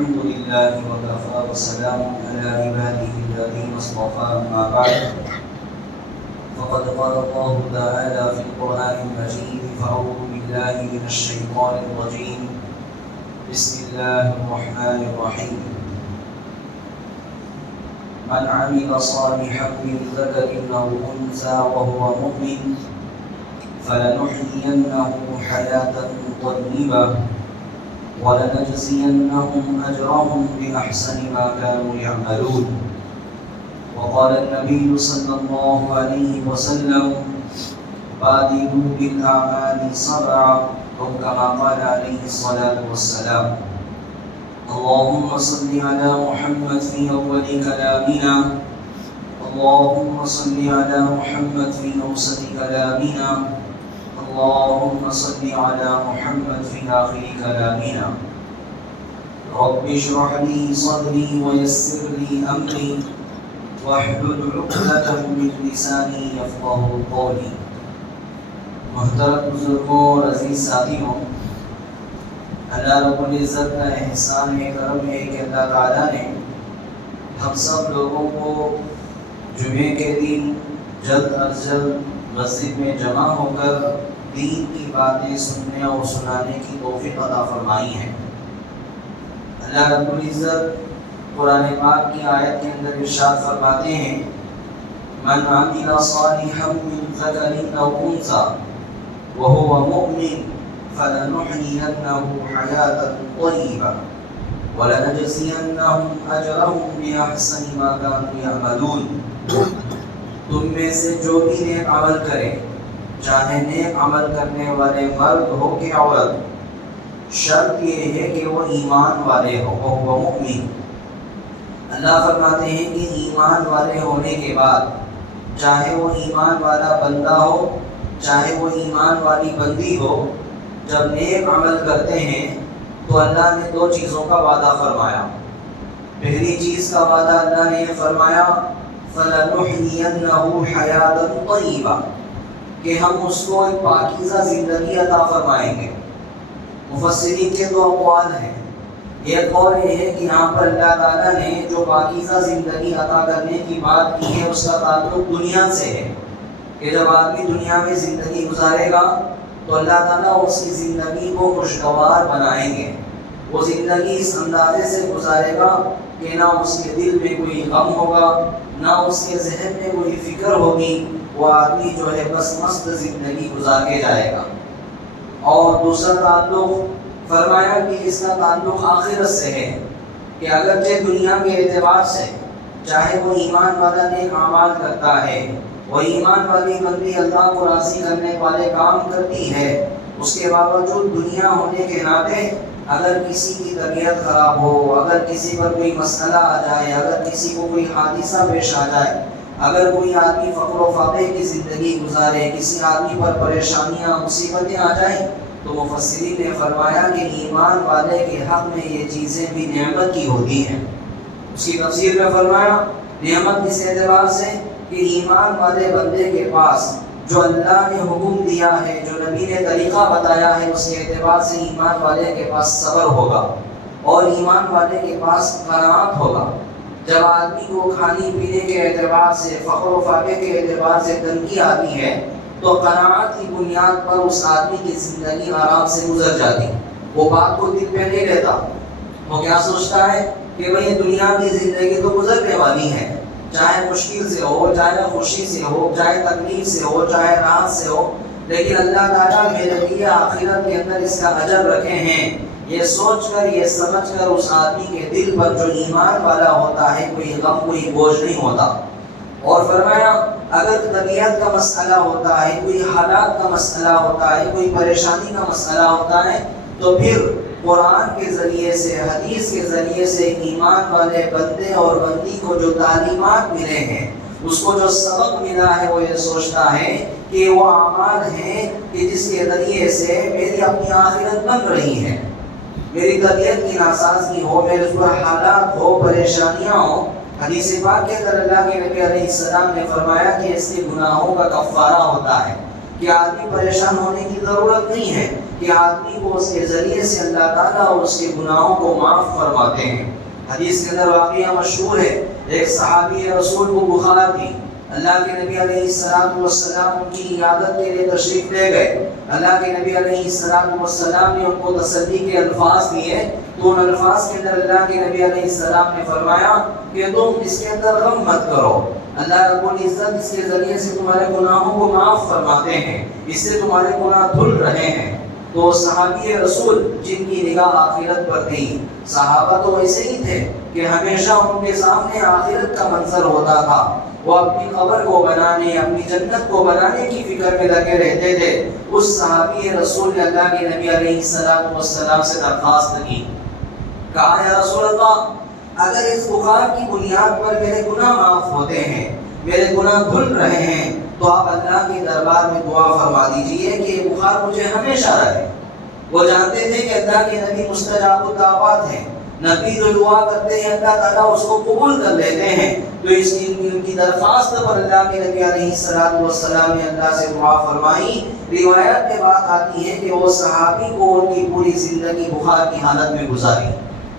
الحمد لله وكفى وسلام على عباده الذين اصطفى أما بعد فقد قال الله تعالى في القرآن المجيد فأعوذ بالله من الشيطان الرجيم بسم الله الرحمن الرحيم من عمل صالحا من ذكر أو أنثى وهو مؤمن فلنحيينه حياة طيبة ولنجزينهم أجرهم بأحسن ما كانوا يعملون. وقال النبي صلى الله عليه وسلم بادروا بالأعمال سبعا أو كما قال عليه الصلاة والسلام. اللهم صل على محمد في أول كلامنا، اللهم صل على محمد في أوسط كلامنا، اللهم صل على محمد في آخر كلامنا. رب اشرح لي صدري ويسر لي أمري واحلل عقدة من لساني يفقهوا قولي. محترم بزرگوں اور عزیز ساتھیوں، اللہ رب العزت کا احسان کرم ہے کہ اللہ تعالیٰ نے ہم سب لوگوں کو جمعے کے دن جلد از جلد مسجد میں جمع ہو کر دین کی باتیں سننے اور سنانے کی توفیق عطا فرمائی ہے. اللہ رب العزت قرآن پاک کی آیت کے اندر ارشاد فرماتے ہیں من عمل صالحا من ذکر او انثى وهو مؤمن فلنحيينه حياة طيبة ولنجزينهم أجرهم بأحسن ما كانوا يعملون. تم میں سے جو بھی نیک عمل کرے، چاہے نیک عمل کرنے والے مرد ہو کہ عورت، شرط یہ ہے کہ وہ ایمان والے ہو، وہ مؤمن. اللہ فرماتے ہیں کہ ایمان والے ہونے کے بعد چاہے وہ ایمان والا بندہ ہو چاہے وہ ایمان والی بندی ہو، جب نیک عمل کرتے ہیں تو اللہ نے دو چیزوں کا وعدہ فرمایا. پہلی چیز کا وعدہ اللہ نے یہ فرمایا فَلَنُحْيِيَنَّهُ حَيَاةً طَيِّبَةً، کہ ہم اس کو ایک پاکیزہ زندگی عطا فرمائیں گے. مفسرین کے دو اقوال ہیں. ایک قول یہ ہے کہ یہاں پر اللہ تعالیٰ نے جو پاکیزہ زندگی عطا کرنے کی بات کی ہے اس کا تعلق دنیا سے ہے، کہ جب آدمی دنیا میں زندگی گزارے گا تو اللہ تعالیٰ اس کی زندگی کو خوشگوار بنائیں گے. وہ زندگی اس اندازے سے گزارے گا کہ نہ اس کے دل میں کوئی غم ہوگا، نہ اس کے ذہن میں کوئی فکر ہوگی. وہ آدمی جو ہے بس مست زندگی گزار کے جائے گا. اور دوسرا تعلق فرمایا کہ اس کا تعلق آخرت سے ہے، کہ اگرچہ دنیا کے اعتبار سے چاہے وہ ایمان والا نیک اعمال کرتا ہے، وہ ایمان والی بندی اللہ کو راضی کرنے والے کام کرتی ہے، اس کے باوجود دنیا ہونے کے ناطے اگر کسی کی طبیعت خراب ہو، اگر کسی پر کوئی مسئلہ آ جائے، اگر کسی کو کوئی حادثہ پیش آ جائے، اگر کوئی آدمی فقر و فاقے کی زندگی گزارے، کسی آدمی پر پریشانیاں مصیبتیں آ جائیں، تو مفسرین نے فرمایا کہ ایمان والے کے حق میں یہ چیزیں بھی نعمت کی ہوتی ہیں. اس کی تفسیر میں فرمایا نعمت اس اعتبار سے کہ ایمان والے بندے کے پاس جو اللہ نے حکم دیا ہے، جو نبی نے طریقہ بتایا ہے، اس کے اعتبار سے ایمان والے کے پاس صبر ہوگا اور ایمان والے کے پاس قناعت ہوگا. جب آدمی کو کھانے پینے کے اعتبار سے، فقر و فاقے کے اعتبار سے تنگی آتی ہے تو قناعت کی بنیاد پر اس آدمی کی زندگی آرام سے گزر جاتی. وہ بات کو دل پہ نہیں لیتا. وہ کیا سوچتا ہے کہ بھئی دنیا کی زندگی تو گزرنے والی ہے، چاہے مشکل سے ہو، چاہے خوشی سے ہو، چاہے تکلیف سے ہو، چاہے راحت سے ہو، لیکن اللہ تعالیٰ میرے لیے آخرت کے اندر اس کا اجر رکھے ہیں. یہ سوچ کر، یہ سمجھ کر اس آدمی کے دل پر جو ایمان والا ہوتا ہے کوئی غم، کوئی بوجھ نہیں ہوتا. اور فرمایا اگر طبیعت کا مسئلہ ہوتا ہے، کوئی حالات کا مسئلہ ہوتا ہے، کوئی پریشانی کا مسئلہ ہوتا ہے، تو پھر قرآن کے ذریعے سے، حدیث کے ذریعے سے ایمان والے بندے اور بندی کو جو تعلیمات ملے ہیں، اس کو جو سبق ملا ہے، وہ یہ سوچتا ہے کہ وہ اعمال ہیں کہ جس کے ذریعے سے میری اپنی آخرت بن رہی ہے. میری طبیعت کی ناسازگی ہو، میرے پر حالات ہو، پریشانیاں ہو، حدیث پاک کے اندر اللہ کے نبی علیہ السلام نے فرمایا کہ اس کے گناہوں کا کفارہ ہوتا ہے کہ آدمی پریشان ہونے کی ضرورت نہیں ہے، کہ آدمی کو اس کے ذریعے سے اللہ تعالیٰ اور اس کے گناہوں کو معاف فرماتے ہیں۔ حدیث کے اندر واقعہ مشہور ہے، ایک صحابی رسول کو بخار تھی، اللہ کے نبی علیہ السلام ان کی عیادت کے لیے تشریف لے گئے۔ اللہ کے نبی علیہ السلام نے ان کو تسلی کے الفاظ دیے، تو ان الفاظ کے اندر اللہ کے نبی علیہ السلام نے فرمایا کہ تم اس کے اندر غم مت کرو، اللہ رب العزت اس کے ذریعے سے تمہارے گناہوں کو معاف فرماتے ہیں، اس سے تمہارے گناہ دھل رہے ہیں۔ تو صحابی رسول جن کی نگاہ آخرت پر تھی، صحابہ تو ایسے ہی تھے کہ ہمیشہ ان کے سامنے آخرت کا منظر ہوتا تھا، وہ اپنی قبر کو بنانے، اپنی جنت کو بنانے کی فکر میں لگے رہتے تھے۔ اس صحابی رسول نے اللہ کے نبی علیہ السلام سے درخواست کی، کہا یا رسول اللہ، اگر اس بخار کی بنیاد پر میرے گناہ معاف ہوتے ہیں، میرے گناہ دھل رہے ہیں، تو آپ اللہ کے دربار میں دعا فرما دیجئے کہ یہ بخار مجھے ہمیشہ رہے۔ وہ جانتے تھے کہ اللہ کے نبی مستجاب الدعوات ہیں، نبی جو دعا کرتے ہیں اللہ تعالیٰ اس کو قبول کر لیتے ہیں، تو اس کی ان کی درخواست پر اللہ کے نبی علیہ السلام نے اللہ سے دعا فرمائی۔ روایت میں بات آتی ہے کہ وہ صحابی کو ان کی پوری زندگی بخار کی حالت میں گزاری،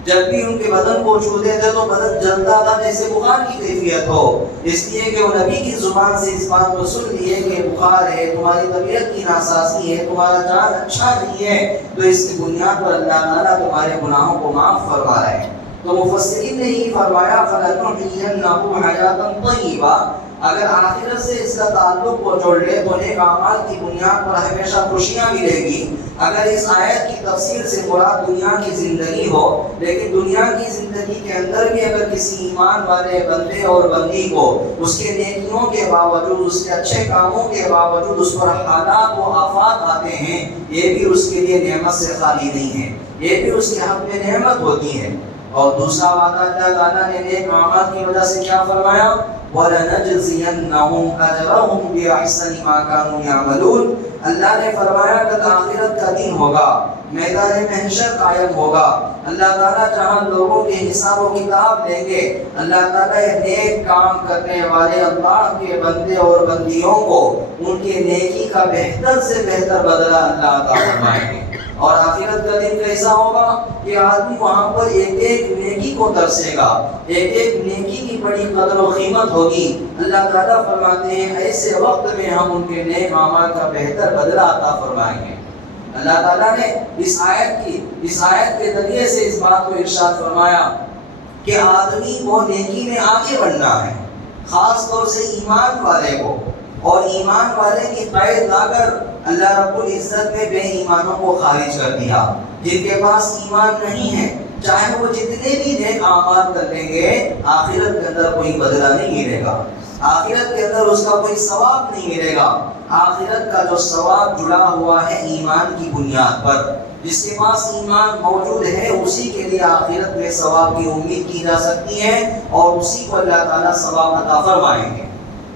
جب بھی ان کے بدن کو چھوتے تھے تو بدن جلتا تھا جیسے بخار کی کیفیت ہو، اس لیے کہ وہ نبی کی زبان سے اس بات کو سن لیے کہ بخار ہے، تمہاری طبیعت کی ناسازی ہے، تمہارا جان اچھا نہیں ہے، تو اس کی بنیاد پر اللہ تعالیٰ تمہارے گناہوں کو معاف فرما رہے ہیں۔ تو مفسرین نے ہی فرمایا فَلَنُحْيِيَنَّهُ حَيَاةً طَيِّبَةً، اگر آخرت سے اس کا تعلق کو جوڑ لے تو نیک اعمال کی بنیاد پر ہمیشہ خوشیاں ملے گی۔ اگر اس آیت کی تفسیر سے مراد دنیا کی زندگی ہو، لیکن دنیا کی زندگی کے اندر بھی اگر کسی ایمان والے بندے اور بندی کو اس کے نیکیوں کے باوجود، اس کے اچھے کاموں کے باوجود اس پر حالات و آفات آتے ہیں، یہ بھی اس کے لیے نعمت سے خالی نہیں ہے، یہ بھی اس کے حق میں نعمت ہوتی ہے۔ اور دوسرا وعدہ اللہ تعالیٰ نے نیک اعمال کی وجہ سے کیا فرمایا؟ وَلَنَجْزِيَنَّهُمْ أَجْرَهُمْ بِأَحْسَنِ مَا كَانُوا يَعْمَلُونَ، اللہ نے فرمایا کہ آخرت کا دن ہوگا، میدان محشر قائم ہوگا، اللہ تعالیٰ جہاں لوگوں کے حساب و کتاب لیں گے، اللہ تعالیٰ نیک کام کرنے والے اللہ کے بندے اور بندیوں کو ان کے نیکی کا بہتر سے بہتر بدلہ اللہ عطا فرمائیں گے۔ اور آخرت کا دن کیسا ہوگا کہ آدمی وہاں پر ایک ایک نیکی کو ترسے گا، ایک ایک نیکی کی بڑی قدر و قیمت ہوگی۔ اللہ تعالیٰ فرماتے ہیں ایسے وقت میں ہم ان کے نیک اعمال کا بہتر بدلہ عطا فرمائیں گے۔ اللہ تعالیٰ نے اس آیت کے ذریعے سے اس بات کو ارشاد فرمایا کہ آدمی کو نیکی میں آگے بڑھنا ہے، خاص طور سے ایمان والے کو، اور ایمان والے کی قید لا کر اللہ رب العزت نے بے ایمانوں کو خارج کر دیا۔ جن کے پاس ایمان نہیں ہے، چاہے وہ جتنے بھی نیک اعمال کر لیں گے، آخرت کے اندر کوئی بدلہ نہیں ملے گا، آخرت کے اندر اس کا کوئی ثواب نہیں ملے گا۔ آخرت کا جو ثواب جڑا ہوا ہے ایمان کی بنیاد پر، جس کے پاس ایمان موجود ہے اسی کے لیے آخرت میں ثواب کی امید کی جا سکتی ہے، اور اسی کو اللہ تعالیٰ ثواب عطا فرمائیں گے۔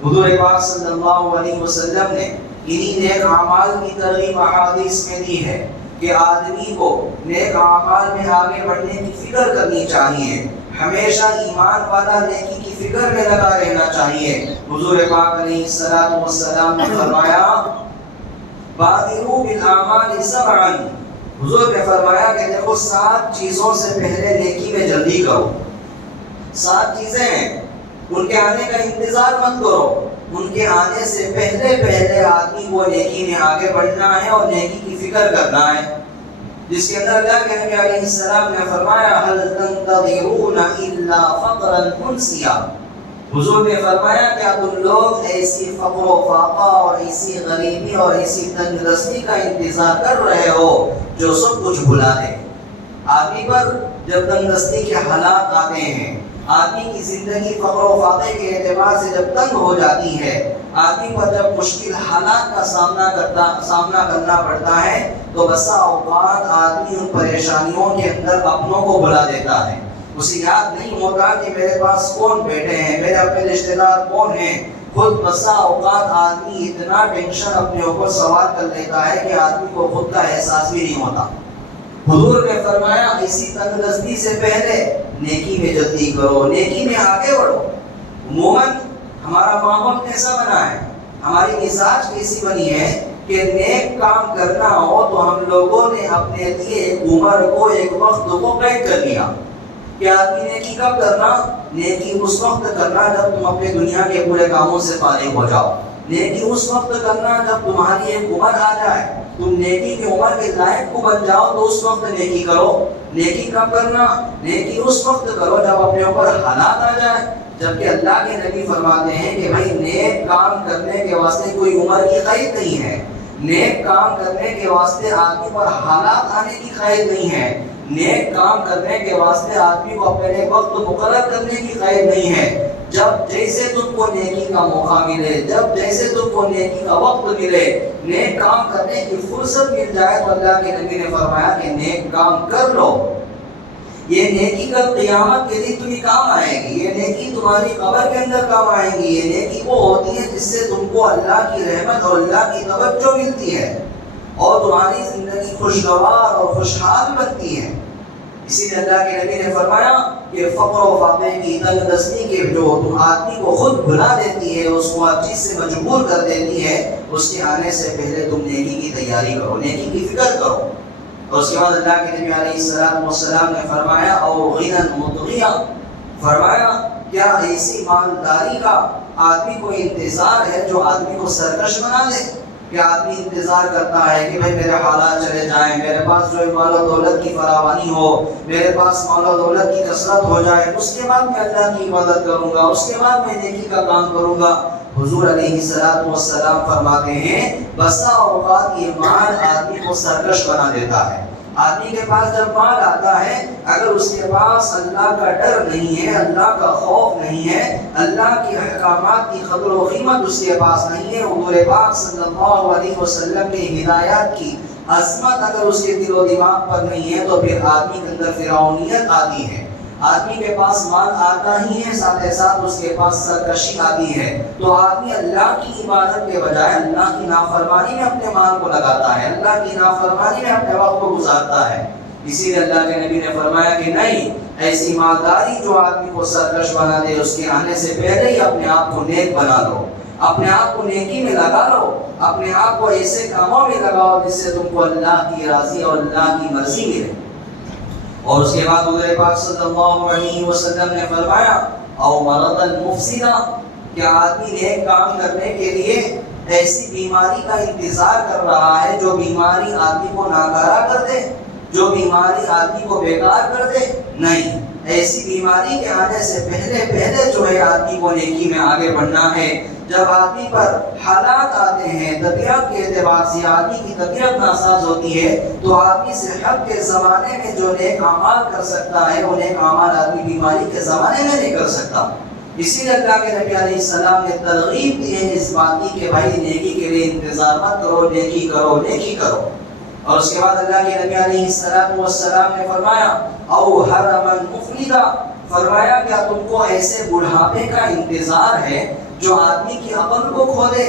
حضور پاک صلی اللہ علیہ وسلم نے انہی نیک اعمال کی ترغیب احادیث میں دی ہے کہ آدمی کو نیک اعمال میں آگے بڑھنے کی فکر کرنی چاہیے، ہمیشہ ایمان والا نیکی کی فکر میں لگا رہنا چاہیے۔ حضور پاک علیہ السلام نے فرمایا بادروا بالاعمال سبعا، حضور نے فرمایا کہ دیکھو 7 چیزوں سے پہلے نیکی میں جلدی کرو۔ 7 چیزیں ہیں، ان کے آنے کا انتظار مت کرو، ان کے آنے سے پہلے آدمی کو نیکی میں آگے بڑھنا ہے اور نیکی کی فکر کرنا ہے، جس کے اندر اللہ کے نبی علیہ السلام نے فرمایا هل تنتظرون الا فقرا منسیا، حضور نے فرمایا کیا تم لوگ ایسی فقر و فاقہ اور ایسی غریبی اور ایسی تنگدستی کا انتظار کر رہے ہو جو سب کچھ بھلا دے۔ آدمی پر جب تنگدستی کے حالات آتے ہیں، آدمی کی زندگی فقر و فاقے کے اعتبار سے جب تنگ ہو جاتی ہے، آدمی پر جب مشکل حالات کا سامنا کرنا پڑتا ہے، تو بسا اوقات آدمی ان پریشانیوں کے اندر اپنوں کو بھلا دیتا ہے۔ اسے یاد نہیں ہوتا کہ میرے پاس کون بیٹے ہیں، میرے اپنے رشتہ دار کون ہیں۔ خود بسا اوقات آدمی اتنا ٹینشن اپنے اوپر سوار کر لیتا ہے کہ آدمی کو خود کا احساس بھی نہیں ہوتا۔ حضور نے فرمایا اسی تنگدستی سے پہلے نیکی میں جلدی کرو، نیکی میں آگے بڑھو۔ عموماً ہمارا ماحول کیسا بنا ہے، ہماری مزاج کیسی بنی ہے کہ نیک کام کرنا ہو تو ہم لوگوں نے اپنے لیے ایک عمر کو، ایک وقت کو قید کر لیا کہ آدمی نیکی کب کرنا؟ نیکی اس وقت کرنا جب تم اپنے دنیا کے پورے کاموں سے فارغ ہو جاؤ، نیکی اس وقت کرنا جب تمہاری ایک عمر آ جائے، تم نیکی کی عمر کے لائق کو بن جاؤ تو اس وقت نیکی کرو۔ نیکی کب کرنا؟ نیکی اس وقت کرو جب اپنے اوپر حالات آ جائے۔ جبکہ اللہ کے نبی فرماتے ہیں کہ بھائی نیک کام کرنے کے واسطے کوئی عمر کی قید نہیں ہے، نیک کام کرنے کے واسطے آدمی پر حالات آنے کی قید نہیں ہے، نیک کام کرنے کے واسطے آدمی کو اپنے وقت مقرر کرنے کی قید نہیں ہے۔ جب جیسے تم کو نیکی کا موقع ملے، جب جیسے تم کو نیکی کا وقت ملے، نیک کام کرنے کی فرصت مل جائے تو اللہ کے نبی نے فرمایا کہ نیک کام کر لو۔ یہ نیکی کل قیامت کے دن تمہیں کام آئے گی، یہ نیکی تمہاری قبر کے اندر کام آئے گی۔ یہ نیکی وہ ہوتی ہے جس سے تم کو اللہ کی رحمت اور اللہ کی توجہ ملتی ہے اور تمہاری زندگی خوشگوار اور خوشحال بنتی ہے۔ اسی لیے اللہ کے نبی نے فرمایا کہ فقر و فاقے کی تنگ دستی کے جو تم آدمی کو خود بھلا دیتی ہے، اس کو ہر چیز سے مجبور کر دیتی ہے، اس کے آنے سے پہلے تم نیکی کی تیاری کرو، نیکی کی فکر کرو۔ اور اس کے بعد اللہ کے نبی علیہ السلام نے فرمایا او غنى مطغیہ، فرمایا کیا ایسی مالداری کا آدمی کو انتظار ہے جو آدمی کو سرکش بنا دے؟ کہ آدمی انتظار کرتا ہے کہ بھائی میرے حالات چلے جائیں، میرے پاس جو مال و دولت کی فراوانی ہو، میرے پاس مال و دولت کی کثرت ہو جائے، اس کے بعد میں اللہ کی عبادت کروں گا، اس کے بعد میں نیکی کا کام کروں گا۔ حضور علیہ السلام فرماتے ہیں بسا اوقات یہ مال آدمی کو سرکش بنا دیتا ہے۔ آدمی کے پاس جب مال آتا ہے، اگر اس کے پاس اللہ کا ڈر نہیں ہے، اللہ کا خوف نہیں ہے، اللہ کے احکامات کی قدر و قیمت اس کے پاس نہیں ہے، حضور پاک صلی اللہ علیہ وسلم کے ہدایات کی عظمت اگر اس کے دل و دماغ پر نہیں ہے تو پھر آدمی کے اندر فرعونیت آتی ہے۔ آدمی کے پاس مال آتا ہی ہے، ساتھ ساتھ اس کے پاس سرکشی آتی ہے، تو آدمی اللہ کی عبادت کے بجائے اللہ کی نافرمانی میں اپنے مال کو لگاتا ہے، اللہ کی نافرمانی میں اپنے وقت کو گزارتا ہے۔ اسی لیے اللہ کے نبی نے فرمایا کہ نہیں، ایسی مالداری جو آدمی کو سرکش بنا دے، اس کے آنے سے پہلے ہی اپنے آپ کو نیک بنا لو، اپنے آپ کو نیکی میں لگا لو، اپنے آپ کو ایسے کاموں میں لگاؤ جس سے تم کو اللہ کی راضی اور اللہ کی مرضی ملے۔ اور اس کے بعد حضور پاک صلی اللہ علیہ وسلم نے فرمایا او مرض مفسدہ، کہ آدمی نیک کام کرنے کے لیے ایسی بیماری کا انتظار کر رہا ہے جو بیماری آدمی کو ناکارہ کر دے، جو بیماری آدمی کو بیکار کر دے۔ نہیں، ایسی بیماری کے آنے سے پہلے جو ہے آدمی کو نیکی میں آگے بڑھنا ہے۔ جب آدمی پر حالات آتے ہیں طبیعت کے اعتبار سے، آدمی کی طبیعت ناساز ہوتی ہے، تو آدمی صحت کے زمانے میں جو نیک اعمال کر سکتا ہے وہ نیک اعمال آدمی بیماری کے زمانے میں نہیں کر سکتا۔ اسی لیے اللہ کے نبی علیہ السلام نے ترغیب دی ہے اس بات کی کہ بھائی نیکی کے لیے انتظار مت کرو، نیکی کرو، نیکی کرو۔ اور اس کے بعد اللہ کے نبی علیہ السلام نے فرمایا او حرما مفلدا، فرمایا کیا تم کو ایسے بڑھاپے کا انتظار ہے جو آدمی کی عقل کو کھو دے؟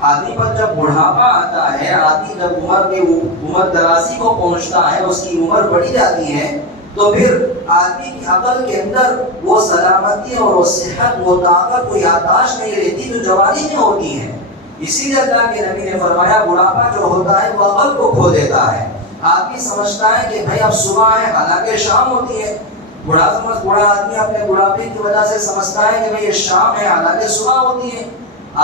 آدمی پر جب بڑھاپا آتا ہے، آدمی جب عمر درازی کو پہنچتا ہے، اس کی عمر بڑھی جاتی ہے، تو پھر آدمی کی عقل کے اندر وہ سلامتی اور وہ صحت، وہ طاقت، وہ یادداشت نہیں رہتی جو جوانی میں ہوتی ہے۔ اسی لیے اللہ کے نبی نے فرمایا بڑھاپا جو ہوتا ہے وہ عقل کو کھو دیتا ہے۔ آدمی سمجھتا ہے کہ بھائی اب صبح ہے، حالانکہ شام ہوتی ہے۔ بوڑھا آدمی اپنے بڑھاپے کی وجہ سے سمجھتا ہے کہ بھئی یہ شام ہے، حالانکہ صبح ہوتی ہے۔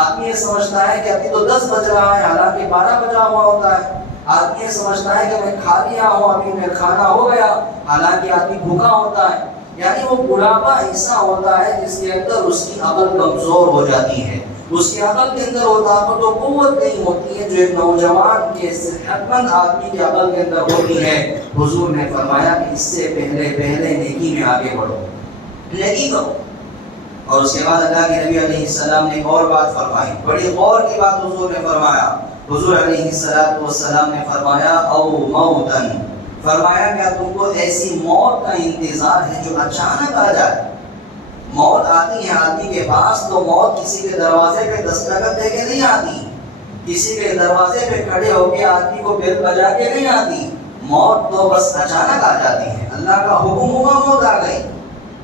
آدمی یہ سمجھتا ہے کہ ابھی تو 10 بج رہا ہے، حالانکہ 12 بجا ہوا ہوتا ہے۔ آدمی یہ سمجھتا ہے کہ میں کھا لیا ہوں، ابھی میرا کھانا ہو گیا، حالانکہ آدمی بھوکا ہوتا ہے۔ یعنی وہ بڑھاپا ایسا ہوتا ہے جس کے اندر اس کی عقل کمزور ہو جاتی ہے، اس کی عقل کے اندر وہ طاقت و قوت نہیں ہوتی ہے جو ایک نوجوان کے صحت مند آدمی کی عقل کے اندر ہوتی ہے۔ حضور نے فرمایا کہ اس سے پہلے نیکی میں آگے بڑھو، نیکی کرو۔ اور اس کے بعد اللہ کے نبی علیہ السلام نے ایک اور بات فرمائی، بڑی غور کی بات حضور نے فرمایا۔ حضور علیہ السلام نے فرمایا او موتن، فرمایا کیا تم کو ایسی موت کا انتظار ہے جو اچانک آ جائے؟ موت آتی ہے آدمی کے پاس تو موت کسی کے دروازے پہ دستخط دے کے نہیں آتی، کسی کے دروازے پہ کھڑے ہو کے آدمی کو بیل بجا کے نہیں آتی۔ موت تو بس اچانک آ جاتی ہے، اللہ کا حکم ہوا موت آ گئی۔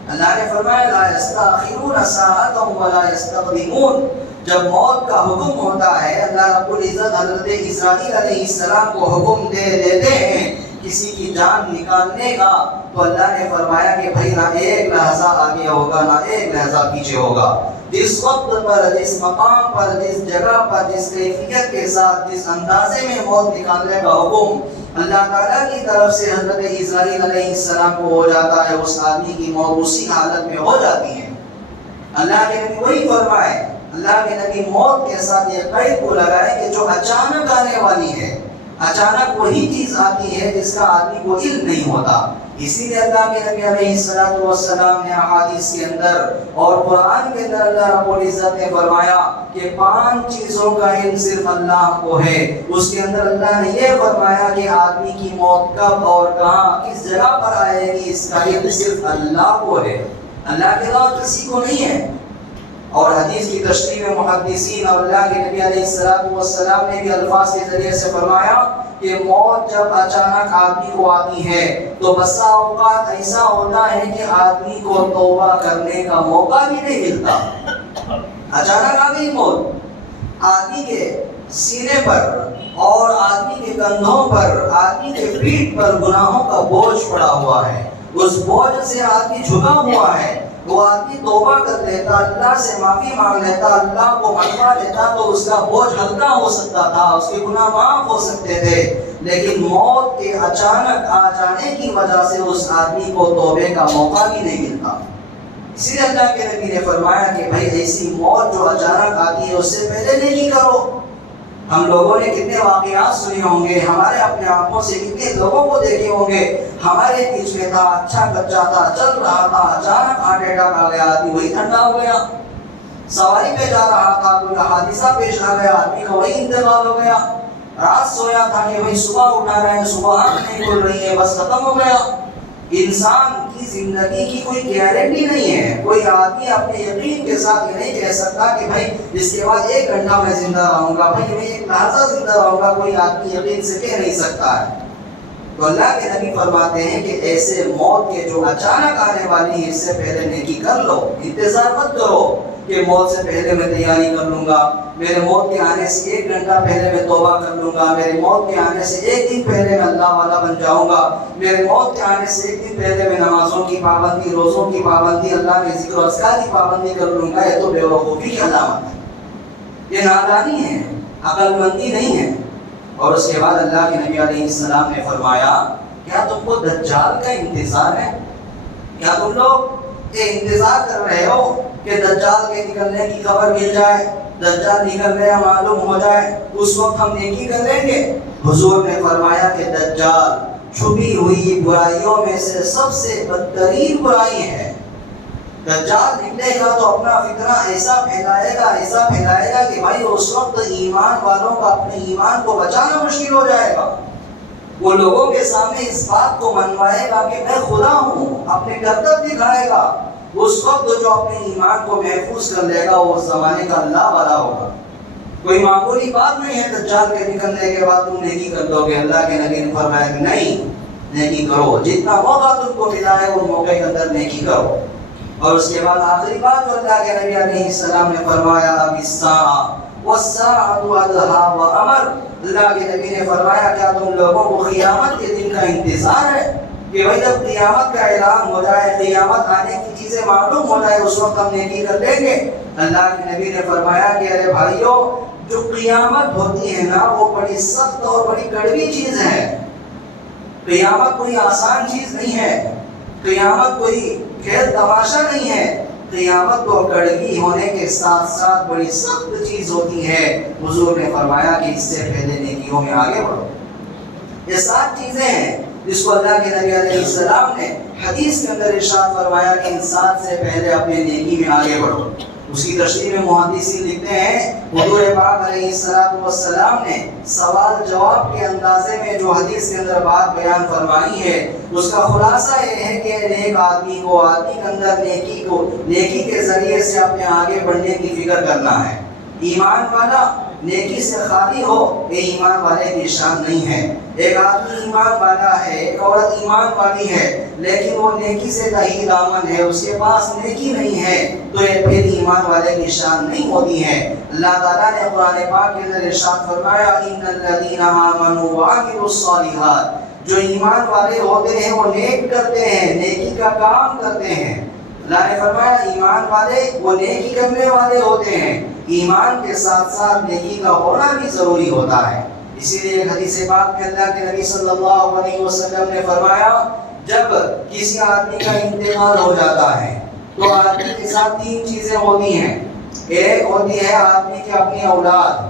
اللہ نے فرمایا لا یستأخرون ساعۃ ولا یستقدمون، جب موت کا حکم ہوتا ہے اللہ رب العزت حضرت اسرائیل علیہ السلام کو حکم دے دیتے ہیں کسی کی جان نکالنے کا، تو اللہ نے فرمایا کہ بھائی نہ ایک لحظہ آگے ہوگا نہ ایک لحظہ پیچھے ہوگا۔ جس وقت پر، جس مقام پر، جس جگہ پر، جس کیفیت کے ساتھ، جس اندازے میں موت نکالنے کا حکم اللہ تعالیٰ کی طرف سے حضرت اسرائیل علیہ السلام کو ہو جاتا ہے، اس آدمی کی موت اسی حالت میں ہو جاتی ہے۔ اللہ کے نبی وہی فرمائے، اللہ کے نبی موت کے ساتھ یہ قید کو لگائے کہ جو اچانک آنے والی ہے، اچانک وہی چیز آتی ہے جس کا آدمی کو علم نہیں ہوتا۔ اسی لیے اللہ کے نبی علیہ السلام نے احادیث کے اندر اور قرآن کے اندر اللہ رب العزت نے فرمایا کہ 5 چیزوں کا علم صرف اللہ کو ہے۔ اس کے اندر اللہ نے یہ فرمایا کہ آدمی کی موت کب اور کہاں کس جگہ پر آئے گی، اس کا علم صرف اللہ کو ہے، اللہ کے علاوہ کسی کو نہیں ہے۔ اور حدیث کی تشریح میں محدثین اور اللہ کے نبی علیہ السلام نے بھی الفاظ کے ذریعے سے فرمایا کہ موت جب اچانک آدمی کو آتی ہے تو بسا اوقات ایسا ہوتا ہے کہ آدمی کو توبہ کرنے کا موقع بھی نہیں ملتا۔ اچانک آ گئی موت، آدمی کے سینے پر اور آدمی کے کندھوں پر، آدمی کے پیٹھ پر گناہوں کا بوجھ پڑا ہوا ہے، اس بوجھ سے آدمی جھکا ہوا ہے۔ وہ آدمی توبہ کر لیتا، اللہ سے معافی مانگ لیتا، اللہ کو منوا لیتا تو اس کا بوجھ ہلکا ہو سکتا تھا، اس کے گناہ معاف ہو سکتے تھے۔ لیکن موت کے اچانک آ جانے کی وجہ سے اس آدمی کو توبے کا موقع بھی نہیں ملتا۔ اسی لیے اللہ کے نبی نے فرمایا کہ بھائی ایسی موت جو اچانک آتی ہے اس سے پہلے نہیں کرو۔ ہم لوگوں نے کتنے واقعات سنے ہوں گے، ہمارے اپنے آنکھوں سے کتنے لوگوں کو دیکھے ہوں گے، ہمارے بیچ میں تھا، اچھا بچہ تھا، چل رہا تھا، اچانک ہارٹ اٹیک آ گیا، آدمی وہی ٹھنڈا ہو گیا۔ سواری پہ جا رہا تھا، کوئی حادثہ پیش آ گیا، آدمی کا وہی انتقال ہو گیا۔ رات سویا تھا کہ وہی صبح اٹھا رہے ہیں، صبح آنکھ نہیں کھل رہی ہے، بس ختم ہو گیا۔ انسان کی زندگی کی کوئی گارنٹی نہیں ہے۔ کوئی آدمی اپنے یقین کے ساتھ یہ نہیں کہہ سکتا کہ بھائی اس کے بعد 1 گھنٹہ میں زندہ رہوں گا، بھائی میں 1 لحظہ زندہ رہوں گا، کوئی آدمی یقین سے کہہ نہیں سکتا ہے۔ تو اللہ کے نبی فرماتے ہیں کہ ایسے موت کے جو اچانک آنے والی ہے اس سے پہلے نیکی کر لو، انتظار مت کرو کہ موت سے پہلے میں تیاری کر لوں گا، میرے موت کے آنے سے 1 گھنٹہ پہلے میں توبہ کر لوں گا، میرے موت کے آنے سے 1 دن پہلے میں اللہ والا بن جاؤں گا، میرے موت کے آنے سے 1 دن پہلے میں نمازوں کی پابندی، روزوں کی پابندی، اللہ کے ذکر و اذکار کی پابندی کر لوں گا۔ یہ تو بے وقوفی کی علامت ہے، یہ نادانی ہے، عقل مندی نہیں ہے۔ اور اس کے بعد اللہ کے نبی علیہ السلام نے فرمایا کیا تم کو دجال کا انتظار ہے؟ کیا تم لوگ یہ انتظار کر رہے ہو کہ دجال کے نکلنے کی خبر مل جائے، دجال نکل گیا معلوم ہو جائے، اس وقت ہم نیکی کر لیں گے؟ حضور نے فرمایا کہ دجال چھپی ہوئی برائیوں میں سے سب سے بدترین برائی ہے۔ دجال نکلے گا تو اپنا فتنہ ایسا پھیلائے گا کہ بھائی اس وقت ایمان والوں کا اپنے ایمان کو بچانا مشکل ہو جائے گا۔ وہ لوگوں کے سامنے اس بات کو منوائے گا کہ میں خدا ہوں، اپنے کرتب دکھائے گا۔ اس وقت جو اپنے ایمان کو محفوظ کر لے گا وہ اس زمانے کا اللہ والا ہوگا۔ کوئی معمولی بات نہیں ہے دجال کے نکلنے کے بعد تم نیکی کر دو گے۔ اللہ کے نبی نے فرمایا کہ نہیں، نیکی کرو، جتنا موقع تم کو ملا ہے وہ موقع کے اندر نیکی کرو۔ اور اس کے بعد آخری بات جو اللہ کے نبی علیہ السلام نے فرمایا الساعۃ والساعۃ ادھیٰ وامر، اللہ کے نبی نے فرمایا کیا تم لوگوں کو قیامت کے دن کا انتظار ہے کہ بھائی جب قیامت کا اعلان ہو جائے، قیامت آنے کی چیزیں معلوم ہو جائے، اس وقت ہم نیکی کر لیں گے؟ اللہ کے نبی نے فرمایا کہ ارے بھائیو، جو قیامت ہوتی ہے نا وہ بڑی سخت اور بڑی کڑوی چیز ہے۔ قیامت کوئی آسان چیز نہیں ہے، قیامت کوئی کھیل تماشا نہیں ہے، قیامت کو کڑوی ہونے کے ساتھ ساتھ بڑی سخت چیز ہوتی ہے۔ حضور نے فرمایا کہ اس سے پہلے نیکیوں میں آگے بڑھو۔ یہ 7 چیزیں ہیں جس کو اللہ کے نبی علیہ السلام نے حدیث کے اندر ارشاد فرمایا کہ ان 7 سے پہلے اپنے نیکی میں آگے بڑھو۔ اس کی تشریح میں محدثین لکھتے ہیں حضور پاک علیہ السلام نے سوال جواب کے اندازے میں جو حدیث کے اندر بات بیان فرمائی ہے اس کا خلاصہ یہ ہے کہ نیک آدمی کے اندر نیکی کے ذریعے سے اپنے آگے بڑھنے کی فکر کرنا ہے۔ ایمان والا نیکی سے خالی ہو یہ ایمان والے کی شان نہیں ہے۔ ایک آدمی ایمان والا ہے، ایک عورت ایمان والی ہے، لیکن وہ نیکی سے کہیں دامن ہے، اس کے پاس نیکی نہیں ہے، تو یہ پھر ایمان والے کی شان نہیں ہوتی ہے۔ اللہ تعالیٰ نے قرآن پاک کے اندر ارشاد فرمایا ان الذین آمنوا وعملوا الصالحات، جو ایمان والے ہوتے ہیں وہ نیک کرتے ہیں، نیکی کا کام کرتے ہیں۔ اللہ نے فرمایا ایمان والے وہ نیکی کرنے والے ہوتے ہیں، ایمان کے ساتھ ساتھ نیکی کا ہونا بھی ضروری ہوتا ہے۔ اسی لیے حدیث پاک میں اللہ کے نبی صلی اللہ علیہ وسلم نے فرمایا جب کسی آدمی کا انتقال ہو جاتا ہے تو آدمی کے ساتھ تین چیزیں ہوتی ہیں۔ ایک ہوتی ہے آدمی کی اپنی اولاد،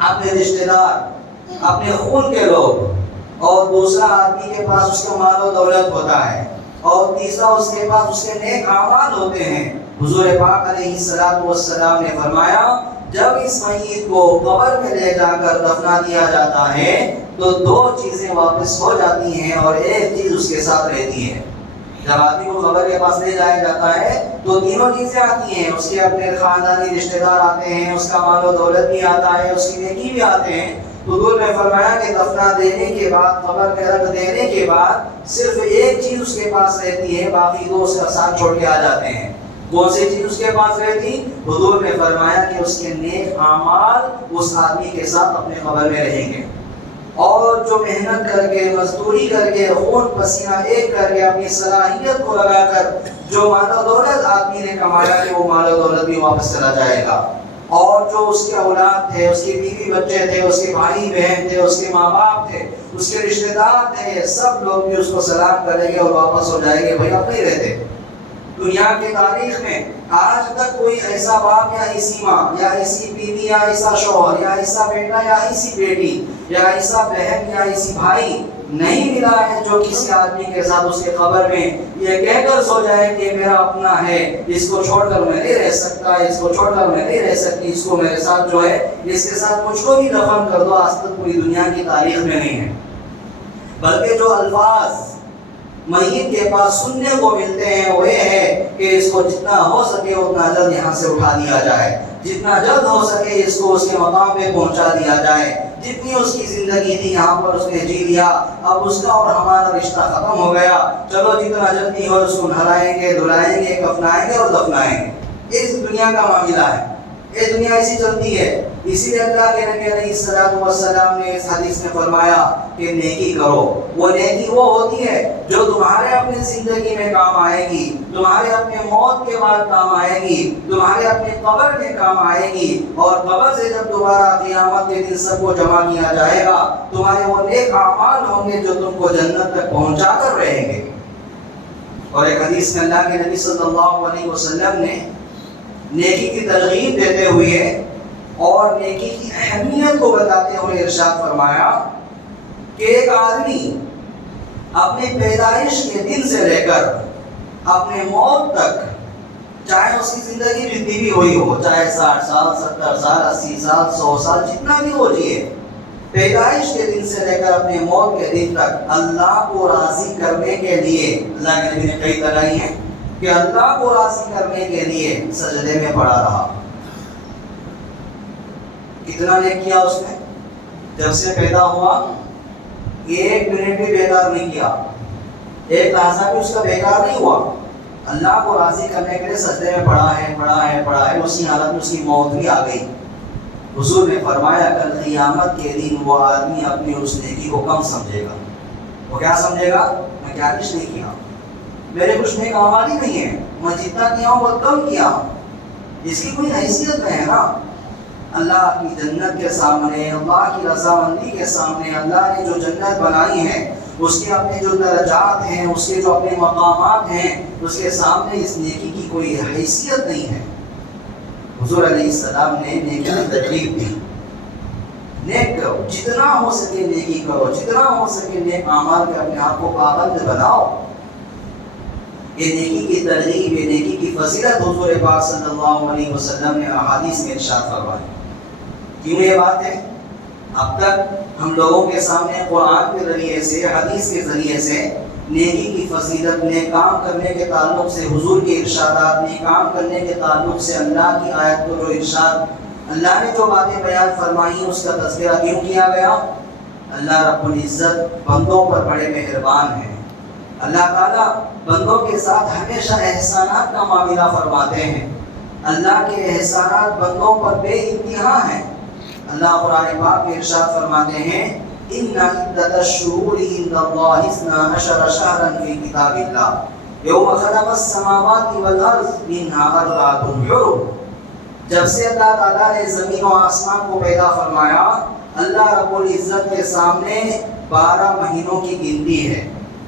اپنے رشتہ دار، اپنے خون کے لوگ، اور دوسرا آدمی کے پاس اس کا مال و دولت ہوتا ہے، اور تیسرا اس کے پاس اس کے نیک اعمال ہوتے ہیں۔ حضور پاک علیہ السلام نے فرمایا جب اس میت کو قبر میں لے جا کر دفنا دیا جاتا ہے تو دو چیزیں واپس ہو جاتی ہیں اور ایک چیز اس کے ساتھ رہتی ہے۔ جب آدمی کو قبر کے پاس لے جایا جاتا ہے تو تینوں چیزیں آتی ہیں، اس کے اپنے خاندانی رشتہ دار آتے ہیں، اس کا مال و دولت بھی آتا ہے، اس کی نیکی بھی آتے ہیں۔ حضور نے فرمایا کہ دفنا دینے کے بعد، قبر میں رکھ دینے کے بعد صرف ایک چیز اس کے پاس رہتی ہے، باقی دو اس کا ساتھ چھوڑ کے آ جاتے ہیں۔ کون سی چیز اس کے پاس رہتی؟ حضور نے فرمایا کہ اس کے نیک اعمال اس آدمی کے ساتھ اپنے قبر میں رہیں گے، اور جو محنت کر کے، مزدوری کر کے، خون پسینہ ایک کر کے، اپنی صلاحیت کو لگا کر جو مال و دولت آدمی نے کمایا ہے وہ مال و دولت بھی واپس چلا جائے گا، اور جو اس کے اولاد تھے، اس کے بیوی بچے تھے، اس کے بھائی بہن تھے، اس کے ماں باپ تھے، اس کے رشتہ دار تھے، سب لوگ بھی اس کو سلام کریں گے اور واپس ہو جائیں گے، بھائی اب نہیں رہتے۔ دنیا کی تاریخ میں آج تک کوئی ایسا باپ یا ایسی ماں یا ایسی بیوی یا ایسا شوہر یا ایسا بیٹا یا ایسی بیٹی یا ایسا بہن یا ایسی بھائی نہیں ملا ہے جو کسی آدمی کے ساتھ اس کے قبر میں یہ کہہ کر سو جائے کہ میرا اپنا ہے، اس کو چھوڑ کر میں نہیں رہ سکتا، اس کو چھوڑ کر میں نہیں رہ سکتی، اس کو میرے ساتھ جو ہے اس کے ساتھ مجھ کو بھی دفن کر دو۔ آج تک پوری دنیا کی تاریخ میں نہیں ہے، بلکہ جو الفاظ میت کے پاس سننے کو ملتے ہیں وہ یہ ہے کہ اس کو جتنا ہو سکے اتنا جلد یہاں سے اٹھا دیا جائے، جتنا جلد ہو سکے اس کو اس کے مقام پہ پہنچا دیا جائے، جتنی اس کی زندگی تھی یہاں پر اس نے جی لیا، اب اس کا اور ہمارا رشتہ ختم ہو گیا، چلو جتنا جلدی ہو اس کو نہلائیں گے، دھلائیں گے، کفنائیں گے اور دفنائیں گے۔ اس دنیا کا معاملہ ہے، یہ دنیا ایسی چلتی ہے۔ اسی لیے اللہ کے نبی علیہ السلام نے اس حدیث میں فرمایا کہ نیکی کرو۔ وہ نیکی وہ ہوتی ہے جو تمہارے اپنی زندگی میں کام آئے گی، تمہارے اپنے موت کے بعد کام آئے گی، تمہارے اپنے قبر میں کام آئے گی، اور قبر سے جب دوبارہ قیامت کے دن سب کو جمع کیا جائے گا تمہارے وہ نیک اعمال ہوں گے جو تم کو جنت تک پہنچا کر رہیں گے۔ اور ایک حدیث میں اللہ کے نبی صلی اللہ علیہ وسلم نے نیکی کی ترغیب دیتے ہوئے اور نیکی کی اہمیت کو بتاتے ہوئے ارشاد فرمایا کہ ایک آدمی اپنے پیدائش کے دن سے لے کر اپنے موت تک، چاہے اس کی زندگی جتنی بھی ہوئی ہو، چاہے 60 سال، 70 سال، 80 سال، 100 سال، جتنا بھی ہو جیے، پیدائش کے دن سے لے کر اپنے موت کے دن تک اللہ کو راضی کرنے کے لیے، اللہ کے نبی نے کئی بتائی ہیں کہ اللہ کو راضی کرنے کے لیے سجدے میں پڑا رہا۔ کتنا نے کیا اس نے؟ جب سے پیدا ہوا ایک منٹ بھی بیکار نہیں کیا، ایک لحظہ بھی اس کا بیکار نہیں ہوا، اللہ کو راضی کرنے کے لیے سجدے میں پڑا ہے، اسی حالت میں اس کی موت بھی آ گئی۔ حضور نے فرمایا کل قیامت کے دن وہ آدمی اپنی اس نیکی کو کم سمجھے گا۔ وہ کیا سمجھے گا؟ میں کیا کچھ نہیں کیا، میرے کچھ نیک اعمال ہی نہیں ہے، میں جتنا کیا ہوں بہت کم کیا ہوں۔ اس کی کوئی حیثیت نہیں ہے نا۔ اللہ کی جنت کے سامنے، اللہ کی رضامندی کے سامنے، اللہ نے جو جنت بنائی ہے اس کے اپنے جو درجات ہیں، اس کے جو اپنے مقامات ہیں، اس کے سامنے اس نیکی کی کوئی حیثیت نہیں ہے۔ حضور علیہ السلام نے نیکی کی ترغیب دی، نیک کرو، جتنا ہو سکے نیکی کرو، جتنا ہو سکے نیک اعمال کے اپنے آپ کو پابند بناؤ۔ یہ نیکی کی ترغیب، یہ نیکی کی فضیلت حضور پاک صلی اللہ علیہ وسلم نے احادیث میں ارشاد فرمائی۔ کیوں یہ بات ہے؟ اب تک ہم لوگوں کے سامنے قرآن کے ذریعے سے، حدیث کے ذریعے سے نیکی کی فضیلت، نیک کام کرنے کے تعلق سے حضور کے ارشادات، نیک کام کرنے کے تعلق سے اللہ کی آیت کو جو ارشاد، اللہ نے جو باتیں بیان فرمائی اس کا تذکرہ کیوں کیا گیا؟ اللہ رب العزت بندوں پر بڑے مہربان ہیں۔ اللہ تعالیٰ بندوں کے ساتھ ہمیشہ احسانات کا معاملہ فرماتے ہیں۔ اللہ کے احسانات بندوں پر بے انتہا ہیں۔ اللہ قرآن پاک میں ارشاد فرماتے ہیں ان عدۃ الشہور عند اللہ 12 شہرا فی کتاب اللہ یوم خلق السماوات والارض منها اربعۃ حرم۔ جب سے اللہ تعالیٰ نے زمین و آسمان کو پیدا فرمایا، اللہ رب العزت کے سامنے 12 مہینوں کی گنتی ہے۔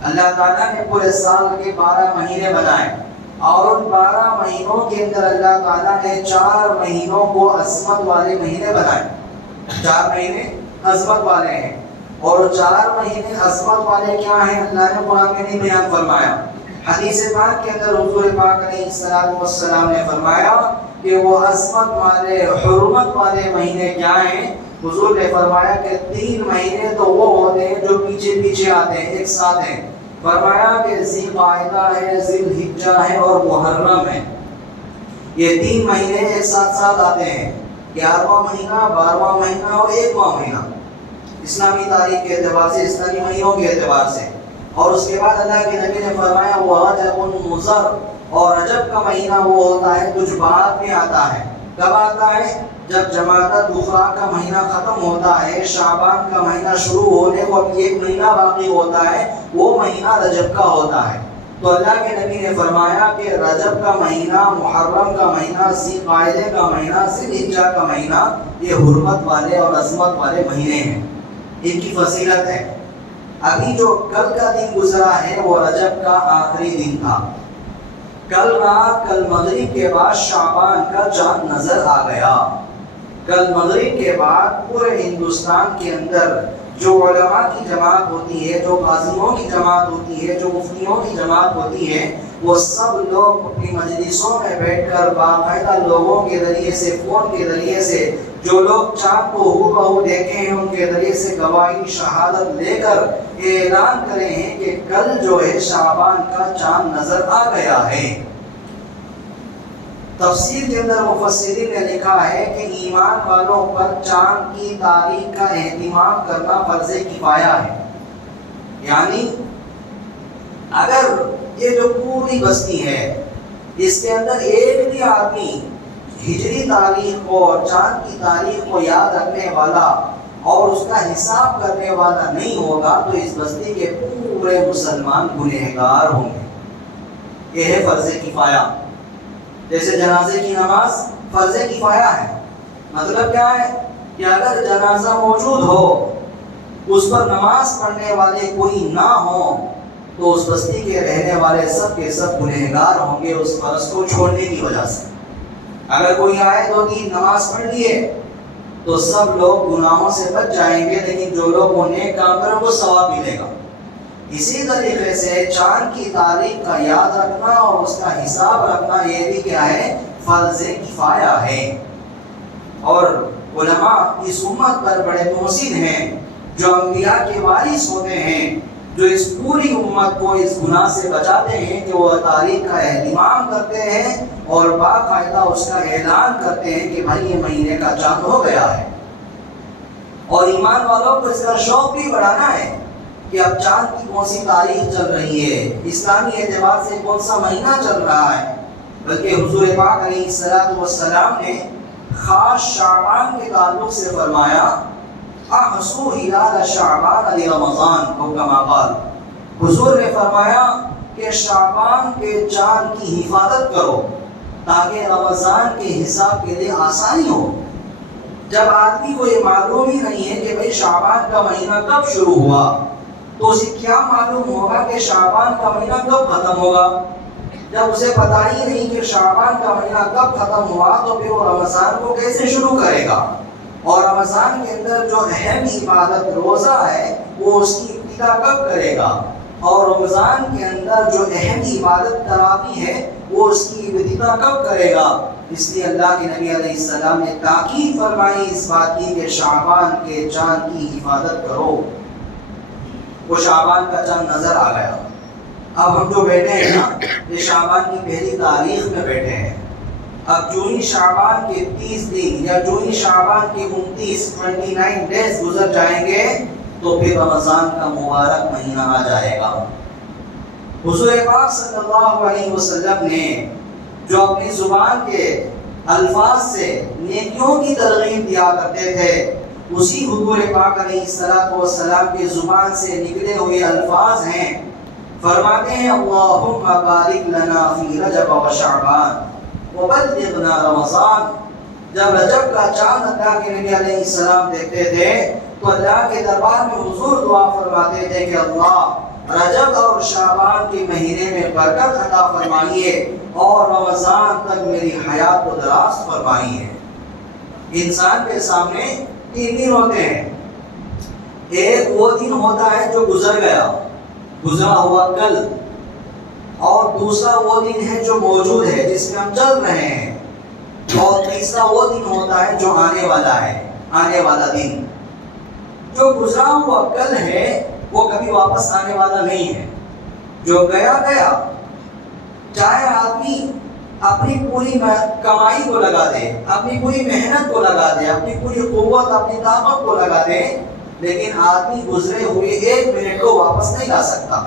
اللہ تعالیٰ نے پورے سال کے 12 مہینے بنائے اور ان 12 مہینوں کے اندر اللہ تعالیٰ نے 4 مہینوں کو عظمت والے مہینے بنائے۔ 4 مہینے عظمت والے ہیں، اور 4 مہینے عظمت والے کیا ہیں اللہ نے قرآن میں نہیں بیان فرمایا۔ حدیث پاک کے اندر حضور پاک علیہ السلام نے فرمایا کہ وہ عظمت والے حرمت والے مہینے کیا ہیں؟ حضور نے فرمایا کہ 3 مہینے تو وہ ہوتے ہیں جو پیچھے پیچھے آتے ہیں، ایک ساتھ ہیں۔ فرمایا کہ ذی قعدہ ہے، ذی الحجہ ہے اور محرم ہے۔ یہ 3 مہینے ایک ساتھ ساتھ آتے ہیں، 11واں مہینہ، 12واں مہینہ اور 1واں مہینہ، اسلامی تاریخ کے اعتبار سے، اسلامی مہینوں کے اعتبار سے۔ اور اس کے بعد اللہ کے نبی نے فرمایا وہ رجب مضر، اور رجب کا مہینہ وہ ہوتا ہے کچھ بعد میں آتا ہے۔ کب آتا ہے؟ جب جمادی الاخری کا مہینہ ختم ہوتا ہے، شعبان کا مہینہ شروع ہونے کو اب 1 مہینہ باقی ہوتا ہے، وہ مہینہ رجب کا ہوتا ہے۔ تو اللہ کے نبی نے فرمایا کہ رجب کا مہینہ، محرم کا مہینہ، ذی قعدہ کا مہینہ، ذی الحجہ کا مہینہ، یہ حرمت والے اور عظمت والے مہینے ہیں، ان کی فضیلت ہے۔ ابھی جو کل کا دن گزرا ہے وہ رجب کا آخری دن تھا۔ کل رات، کل مغرب کے بعد شعبان کا چاند نظر آ گیا۔ کل مغرب کے بعد پورے ہندوستان کے اندر جو علماء کی جماعت ہوتی ہے، جو قاضیوں کی جماعت ہوتی ہے، جو مفتیوں کی جماعت ہوتی ہے، وہ سب لوگ اپنی مجلسوں میں بیٹھ کر باقاعدہ لوگوں کے ذریعے سے، فون کے ذریعے سے، جو لوگ چاند کو ہو بہو دیکھے ہیں ان کے ذریعے سے گواہی شہادت لے کر اعلان کرے ہیں کہ کل جو ہے شعبان کا چاند نظر آ گیا ہے۔ تفسیر کے اندر مفسرین نے لکھا ہے کہ ایمان والوں پر چاند کی تاریخ کا اہتمام کرنا فرض کفایہ ہے۔ یعنی اگر یہ جو پوری بستی ہے اس کے اندر ایک بھی آدمی ہجری تاریخ کو اور چاند کی تاریخ کو یاد رکھنے والا اور اس کا حساب کرنے والا نہیں ہوگا تو اس بستی کے پورے مسلمان گنہگار ہوں گے۔ یہ ہے فرض کفایہ۔ جیسے جنازے کی نماز فرض کفایہ ہے، مطلب کیا ہے کہ اگر جنازہ موجود ہو، اس پر نماز پڑھنے والے کوئی نہ ہو تو اس بستی کے رہنے والے سب کے سب گنہگار ہوں گے اس فرض کو چھوڑنے کی وجہ سے۔ اگر کوئی آئے 2-3 نماز پڑھ لیے تو سب لوگ گناہوں سے بچ جائیں گے، لیکن جو لوگ نیک کام کریں وہ ثواب ملے گا۔ اسی طریقے سے چاند کی تاریخ کا یاد رکھنا اور اس کا حساب رکھنا یہ بھی کیا ہے؟ فرض کفایہ ہے۔ اور علماء اس امت پر بڑے محسن ہیں، جو انبیاء کے وارث ہوتے ہیں، جو اس پوری امت کو اس گناہ سے بچاتے ہیں کہ وہ تاریخ کا اہتمام کرتے ہیں اور باقاعدہ اس کا اعلان کرتے ہیں کہ بھائی یہ مہینے کا چاند ہو گیا ہے۔ اور ایمان والوں کو اس کا شوق بھی بڑھانا ہے کہ اب چاند کی کون سی تاریخ چل رہی ہے، اسلامی اعتبار سے کون سا مہینہ چل رہا ہے۔ بلکہ حضور پاک علیہ السلام نے خاص شعبان کے تعلق سے فرمایا احصوا ہلال شعبان لرمضان او کما قال۔ حضور نے فرمایا کہ شعبان کے چاند کی حفاظت کرو تاکہ رمضان کے حساب کے لیے آسانی ہو۔ جب آدمی کو یہ معلوم ہی نہیں ہے کہ بھئی شعبان کا مہینہ کب شروع ہوا تو اسے کیا معلوم ہوگا کہ شعبان کا مہینہ کب ختم ہوگا؟ جب اسے پتہ ہی نہیں کہ شعبان کا مہینہ کب ختم ہوا تو پھر وہ رمضان کو کیسے شروع کرے گا؟ اور رمضان کے اندر جو اہم عبادت روزہ ہے وہ اس کی ابتدا کب کرے گا؟ اور رمضان کے اندر جو اہم عبادت تراویح ہے وہ اس کی ابتدا کب کرے گا؟ اس لیے اللہ کے نبی علیہ السلام نے تاکید فرمائی اس بات کی کہ شعبان کے چاند کی حفاظت کرو۔ وہ شعبان کا چاند نظر آ گیا۔ اب ہم جو بیٹھے ہیں نا یہ شعبان کی پہلی تاریخ میں بیٹھے ہیں۔ اب جونی شعبان کے 30 دن یا جونی شعبان کے 29 ڈیز گزر جائیں گے تو پھر رمضان کا مبارک مہینہ آ جائے گا۔ حضور پاک صلی اللہ علیہ وسلم نے جو اپنی زبان کے الفاظ سے نیکیوں کی ترغیب دیا کرتے تھے، اسی حضور پاک علیہ السلام کی زبان سے نکلے ہوئے الفاظ ہیں۔ فرماتے ہیں اللہم بارک لنا فی رجب و شعبان وبلغنا رمضان۔ جب رجب کا چاند اللہ کے نبی علیہ السلام دیکھتے تھے تو اللہ کے دربار میں حضور دعا فرماتے تھے کہ اللہ رجب اور شعبان کے مہینے میں برکت عطا فرمائیے اور رمضان تک میری حیات کو دراز فرمائیے۔ انسان کے سامنے تین دن ہوتے ہیں۔ ایک وہ دن ہوتا ہے جو گزر گیا، گزرا ہوا کل، اور دوسرا وہ دن ہے جو موجود ہے جس میں ہم چل رہے ہیں، اور تیسرا وہ دن ہوتا ہے جو آنے والا ہے، آنے والا دن۔ جو گزرا ہوا کل ہے وہ کبھی واپس آنے والا نہیں ہے، جو گیا گیا۔ چاہے آدمی اپنی پوری کمائی کو لگا دے، اپنی پوری محنت کو لگا دے، اپنی پوری قوت اپنی طاقت کو لگا دے، لیکن آدمی گزرے ہوئے ایک منٹ کو واپس نہیں لا سکتا۔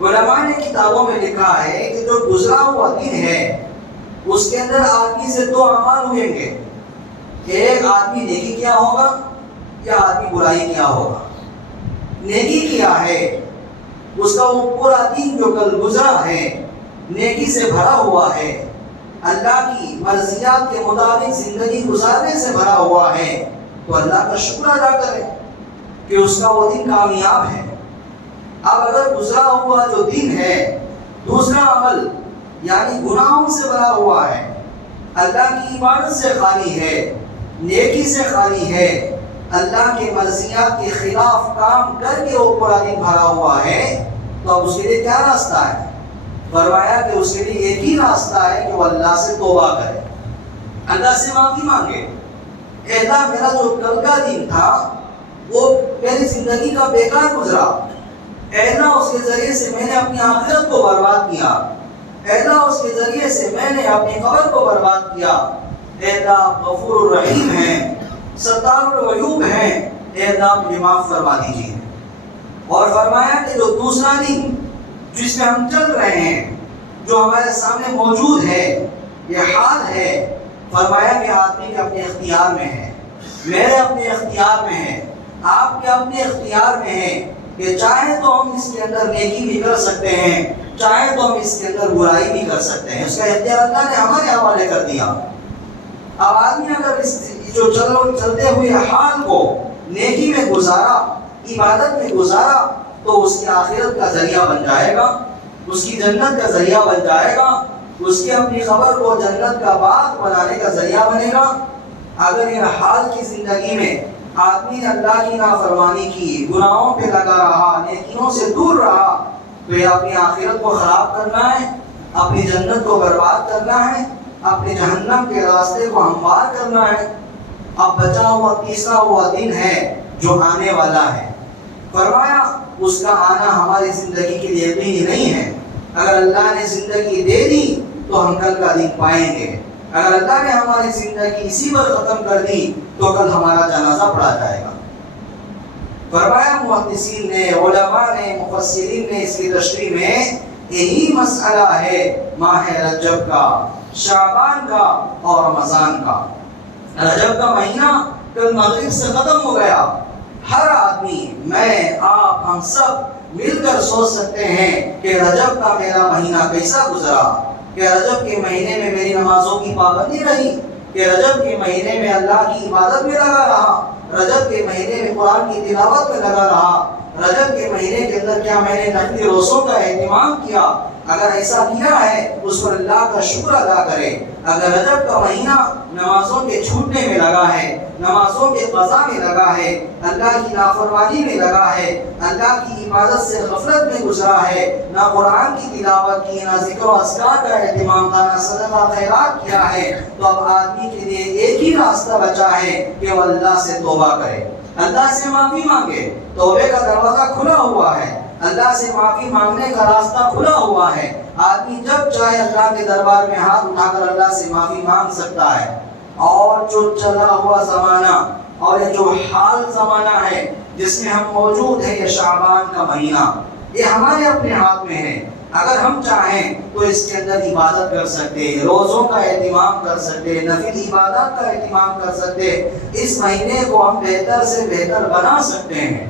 علماء نے کتابوں میں لکھا ہے کہ جو گزرا ہوا دن ہے اس کے اندر آدمی سے دو اعمال ہوئیں گے، ایک آدمی نیکی کیا ہوگا یا آدمی برائی کیا ہوگا۔ نیکی کیا ہے اس کا وہ پورا دن جو کل گزرا ہے نیکی سے بھرا ہوا ہے، اللہ کی مرضیات کے مطابق زندگی گزارنے سے بھرا ہوا ہے، تو اللہ کا شکر ادا کرے کہ اس کا وہ دن کامیاب ہے۔ اب اگر گزرا ہوا جو دن ہے دوسرا عمل یعنی گناہوں سے بھرا ہوا ہے، اللہ کی عبادت سے خالی ہے، نیکی سے خالی ہے، اللہ کے مرضیات کے خلاف کام کر کے وہ پورا دن بھرا ہوا ہے، تو اب اس کے لیے کیا راستہ ہے؟ فرمایا کہ اس کے لیے ایک ہی راستہ ہے کہ وہ اللہ سے توبہ کرے، اللہ سے معافی مانگے۔ اے اللہ میرا جو کل کا دن تھا وہ میری زندگی کا بیکار گزرا، اے اللہ اس کے ذریعے سے میں نے اپنی آخرت کو برباد کیا، اے اللہ اس کے ذریعے سے میں نے اپنی قبر کو برباد کیا، اے اللہ غفور الرحیم ہے، ستار العیوب ہے، اے اللہ مجھے معاف فرما دیجیے۔ اور فرمایا کہ جو دوسرا دن جس میں ہم چل رہے ہیں، جو ہمارے سامنے موجود ہے، یہ حال ہے، فرمایا کہ آدمی کے اپنے اختیار میں ہے، میرے اپنے اختیار میں ہے، آپ کے اپنے اختیار میں ہے کہ چاہے تو ہم اس کے اندر نیکی بھی کر سکتے ہیں، چاہے تو ہم اس کے اندر برائی بھی کر سکتے ہیں۔ اس کا اختیار اللہ نے ہمارے حوالے کر دیا۔ اب آدمی اگر اس جو چلتے ہوئے حال کو نیکی میں گزارا، عبادت میں گزارا، تو اس کی آخرت کا ذریعہ بن جائے گا، اس کی جنت کا ذریعہ بن جائے گا، اس کی اپنی خبر کو جنت کا باغ بنانے کا ذریعہ بنے گا۔ اگر یہ حال کی زندگی میں آدمی نے اللہ کی نافرمانی کی، گناہوں پہ لگا رہا، نیکیوں سے دور رہا، تو یہ اپنی آخرت کو خراب کرنا ہے، اپنی جنت کو برباد کرنا ہے، اپنے جہنم کے راستے کو ہموار کرنا ہے۔ اب بچا ہوا تیسرا ہوا دن ہے جو آنے والا ہے۔ فرمایا اس کا آنا ہماری زندگی کے لیے یقینی نہیں ہے۔ اگر اللہ نے زندگی دے دی تو ہم کل کا دن پائیں گے، اگر اللہ نے ہماری زندگی اسی وقت ختم کر دی تو کل ہمارا جنازہ پڑھا جائے گا۔ فرمایا محدثین نے، علماء نے، مفسرین نے اس کی تشریح میں یہی مسئلہ ہے ماہ رجب کا، شعبان کا اور رمضان کا۔ رجب کا مہینہ کل مغرب سے ختم ہو گیا۔ ہر آدمی، میں، آپ، ہم سب مل کر سوچ سکتے ہیں کہ رجب کا میرا مہینہ کیسا گزرا، کہ رجب کے مہینے میں میری نمازوں کی پابندی رہی، کہ رجب کے مہینے میں اللہ کی عبادت میں لگا رہا، رجب کے مہینے میں قرآن کی تلاوت میں لگا رہا، رجب کے مہینے کے اندر کیا میں نے نفلی روزوں کا اہتمام کیا۔ اگر ایسا کیا ہے اس پر اللہ کا شکر ادا کرے۔ اگر رجب کا مہینہ نمازوں کے چھوٹنے میں لگا ہے، نمازوں کے قضا میں لگا ہے، اللہ کی نافرمانی میں لگا ہے، اللہ کی عبادت سے غفلت میں گزرا ہے، نہ قرآن کی تلاوت کی، نہ ذکر و اذکار کا اہتمام تھا، نہ صدقہ خیرات کیا ہے، تو اب آدمی کے لیے ایک ہی راستہ بچا ہے کہ وہ اللہ سے توبہ کرے، اللہ سے معافی مانگے۔ توبے کا دروازہ کھلا ہوا ہے، اللہ سے معافی مانگنے کا راستہ کھلا ہوا ہے۔ آدمی جب چاہے اللہ کے دربار میں ہاتھ اٹھا کر اللہ سے معافی مانگ سکتا ہے۔ اور جو چلا ہوا زمانہ اور جو حال زمانہ ہے جس میں ہم موجود ہیں، یہ شعبان کا مہینہ، یہ ہمارے اپنے ہاتھ میں ہے۔ اگر ہم چاہیں تو اس کے اندر عبادت کر سکتے، روزوں کا اہتمام کر سکتے، نفل عبادات کا اہتمام کر سکتے، اس مہینے کو ہم بہتر سے بہتر بنا سکتے ہیں۔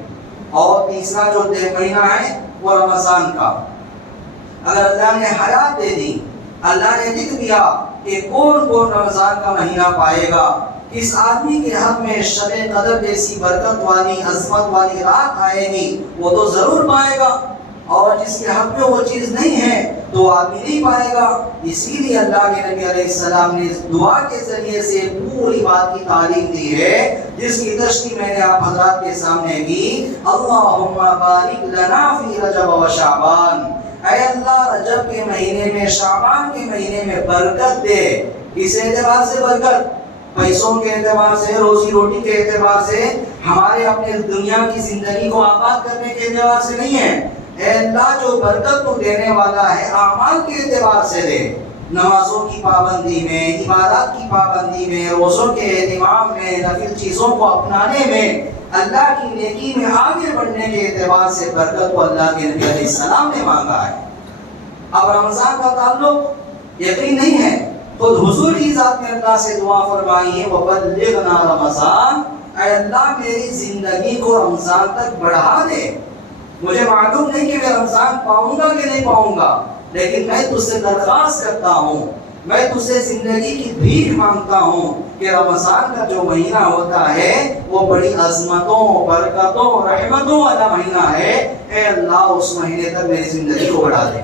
اور تیسرا جو مہینہ ہے وہ رمضان کا، اگر اللہ نے حیات دے دی، اللہ نے لکھ دیا کہ کون کون رمضان کا مہینہ پائے گا، کس آدمی کے حق میں شب قدر جیسی برکت والی عظمت والی رات آئے گی، وہ تو ضرور پائے گا، اور جس کے حق میں وہ چیز نہیں ہے تو وہ آدمی نہیں پائے گا۔ اسی لیے اللہ کے نبی علیہ السلام نے دعا کے ذریعے سے پوری بات کی تعلیم دی ہے، جس کی تشریح میں نے آپ حضرات کے سامنے کی۔ اللہم بارک لنا فی رجب و شعبان، اے اللہ رجب کے مہینے میں، شعبان کے مہینے میں برکت دے۔ کس اعتبار سے برکت؟ پیسوں کے اعتبار سے، روزی روٹی کے اعتبار سے، ہمارے اپنے دنیا کی زندگی کو آباد کرنے کے اعتبار سے نہیں ہے۔ اے اللہ جو برکت تو دینے والا ہے اعمال کے اعتبار سے دے، نمازوں کی پابندی میں، عبادات کی پابندی میں، روزوں کے اہتمام میں، نفل چیزوں کو اپنانے میں، اللہ کی نیکی میں آگے بڑھنے کے اعتبار سے برکت کو اللہ کے نبی علیہ السلام نے مانگا ہے۔ اب رمضان کا تعلق یقین نہیں ہے، خود حضور کی ذات میں اللہ سے دعا فرمائی ہے، وَبَلِّغْنَا رمضان، اے اللہ میری زندگی کو رمضان تک بڑھا دے۔ مجھے معلوم نہیں کہ میں رمضان پاؤں گا کہ نہیں پاؤں گا، لیکن میں تجھ سے درخواست کرتا ہوں، میں تجھ سے زندگی کی بھیک مانگتا ہوں کہ رمضان کا جو مہینہ ہوتا ہے وہ بڑی عظمتوں، برکتوں، رحمتوں والا مہینہ ہے، اے اللہ اس مہینے تک میری زندگی کو بڑھا دے۔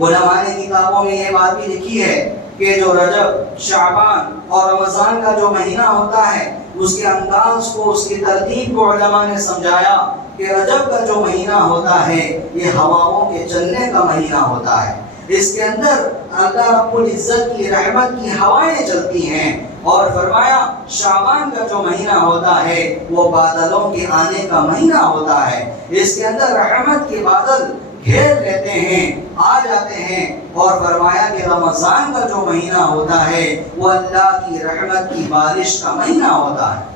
علماء نے کتابوں میں یہ بات بھی لکھی ہے کہ جو رجب، شعبان اور رمضان کا جو مہینہ ہوتا ہے، اس کے انداز کو، اس کی ترتیب کو علماء نے سمجھایا کہ رجب کا جو مہینہ ہوتا ہے یہ ہواؤں کے چلنے کا مہینہ ہوتا ہے۔ اس کے اندر اللہ رب العزت کی رحمت کی ہوائیں چلتی ہیں، اور فرمایا شعبان کا جو مہینہ ہوتا ہے وہ بادلوں کے آنے کا مہینہ ہوتا ہے، اس کے اندر رحمت کے بادل گھیر لیتے ہیں، آ جاتے ہیں، اور فرمایا کہ رمضان کا جو مہینہ ہوتا ہے وہ اللہ کی رحمت کی بارش کا مہینہ ہوتا ہے۔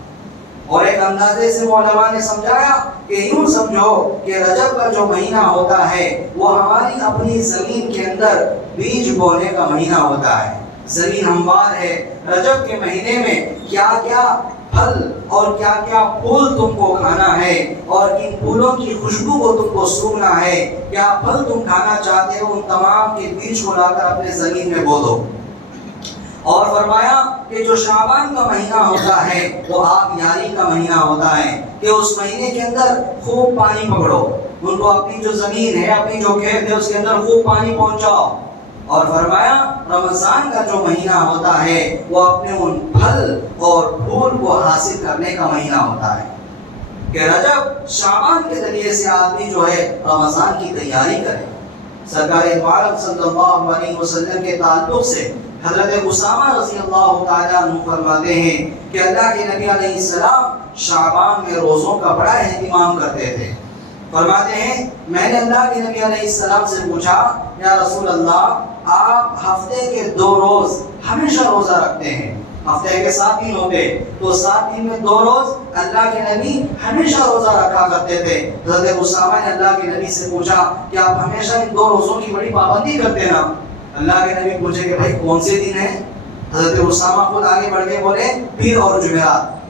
اور ایک اندازے سے علماء نے سمجھایا کہ یوں سمجھو کہ رجب کا جو مہینہ ہوتا ہے وہ ہماری اپنی زمین کے اندر بیج بونے کا مہینہ ہوتا ہے۔ زمین ہموار ہے، رجب کے مہینے میں کیا کیا پھل اور کیا کیا پھول تم کو کھانا ہے، اور کن پھولوں کی خوشبو کو تم کو سونگھنا ہے، کیا پھل تم کھانا چاہتے ہو، ان تمام کے بیج کو لا کر اپنے زمین میں بو دو۔ اور فرمایا کہ جو شعبان کا مہینہ ہوتا ہے وہ آب یاری کا مہینہ ہوتا ہے، کہ اس مہینے کے اندر خوب پانی پکڑو، ان کو اپنی جو زمین ہے، اپنی جو کھیت ہے اس کے اندر خوب پانی پہنچاؤ۔ اور فرمایا رمضان کا جو مہینہ ہوتا ہے وہ اپنے ان پھل اور پھول کو حاصل کرنے کا مہینہ ہوتا ہے، کہ رجب، شعبان کے ذریعے سے آدمی جو ہے رمضان کی تیاری کرے۔ سرکار دو عالم صلی اللہ علیہ وسلم کے تعلق سے حضرت اسامہ رضی اللہ تعالیٰ عنہ فرماتے ہیں کہ اللہ کے نبی علیہ السلام شعبان میں روزوں کا بڑا اہتمام کرتے تھے۔ فرماتے ہیں میں نے اللہ کے نبی علیہ السلام سے پوچھا، یا رسول اللہ آپ ہفتے کے 2 روز ہمیشہ روزہ رکھتے ہیں، ہفتے کے 7 دن ہوتے تو 7 دن میں 2 روز اللہ کے نبی ہمیشہ روزہ رکھا کرتے تھے۔ حضرت اسامہ نے اللہ کے نبی سے پوچھا کہ آپ ہمیشہ ان 2 روزوں کی بڑی پابندی کرتے نا؟ اللہ کے نبی پوچھے کہ بھائی کون سے دن ہیں؟ حضرت اسامہ خود آگے بڑھ کے بولے پیر اور جمعرات۔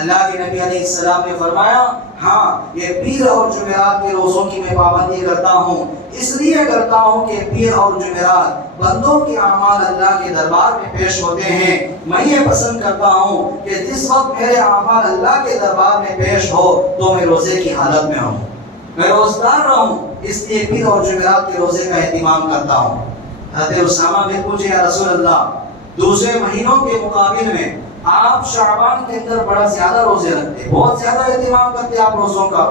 اللہ کے نبی علیہ السلام نے فرمایا ہاں یہ پیر اور جمعرات کے روزوں کی میں پابندی کرتا ہوں، اس لیے کرتا ہوں کہ پیر اور جمعرات بندوں کے اعمال اللہ کے دربار میں پیش ہوتے ہیں۔ میں یہ پسند کرتا ہوں کہ جس وقت میرے اعمال اللہ کے دربار میں پیش ہو تو میں روزے کی حالت میں ہوں، میں روزدار رہوں، اس لیے پیر اور جمعرات کے روزے کا اہتمام کرتا ہوں۔ حضرت اسامہ نے پوچھے یا رسول اللہ دوسرے مہینوں کے مقابل میں آپ شعبان کے اندر بڑا زیادہ روزے رکھتے، بہت زیادہ اہتمام کرتے آپ روزوں کا۔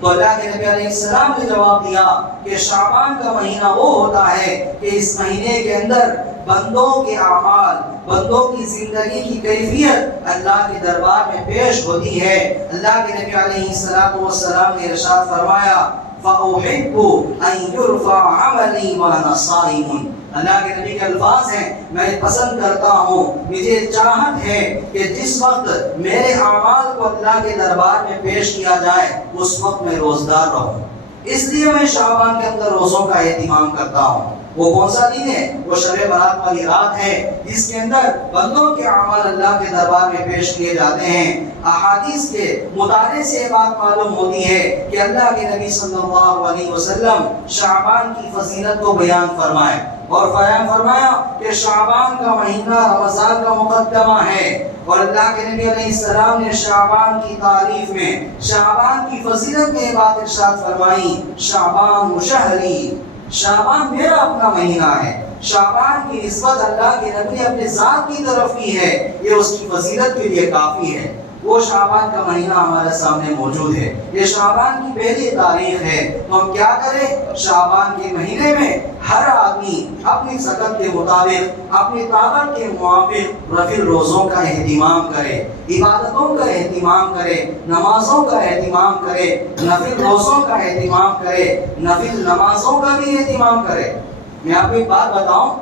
تو اللہ کے نبی علیہ السلام نے جواب دیا کہ شعبان کا مہینہ وہ ہوتا ہے کہ اس مہینے کے اندر بندوں کے اعمال، بندوں کی زندگی کی کیفیت اللہ کے دربار میں پیش ہوتی ہے۔ اللہ کے نبی علیہ السلام نے ارشاد فرمایا فأحب أن يرفع عملي وأنا صائم. اللہ کے نبی کے الفاظ ہیں، میں پسند کرتا ہوں، مجھے چاہت ہے کہ جس وقت میرے اعمال کو اللہ کے دربار میں پیش کیا جائے اس وقت میں روزدار رہوں. اس لیے میں شعبان کے اندر روزوں کا اہتمام کرتا ہوں. وہ کون سا دن ہے؟ وہ شب برات والی رات ہے جس کے اندر بندوں کے اعمال اللہ کے دربار میں پیش کیے جاتے ہیں. احادیث کے مطالعے سے یہ بات معلوم ہوتی ہے کہ اللہ کے نبی صلی اللہ علیہ وسلم شعبان کی فضیلت کو بیان فرمائے اور بیان فرمایا کہ شعبان کا مہینہ رمضان کا مقدمہ ہے. اور اللہ کے نبی علیہ السلام نے شعبان کی تعریف میں، شعبان کی فضیلت میں یہ بات ارشاد فرمائی، شعبان شہری، شعبان میرا اپنا مہینہ ہے. شعبان کی نسبت اللہ کے نبی نے اپنے ذات کی طرف کی ہے، یہ اس کی فضیلت کے لیے کافی ہے. وہ شعبان کا مہینہ ہمارے سامنے موجود ہے، یہ شعبان کی پہلی تاریخ ہے. تو ہم کیا کریں؟ شعبان کے مہینے میں ہر آدمی اپنی طاقت کے مطابق، اپنی طاقت کے موافق نفل روزوں کا اہتمام کرے، عبادتوں کا اہتمام کرے، نمازوں کا اہتمام کرے، نفل روزوں کا اہتمام کرے، نفل نمازوں کا بھی اہتمام کرے. میں آپ کو ایک بات بتاؤں،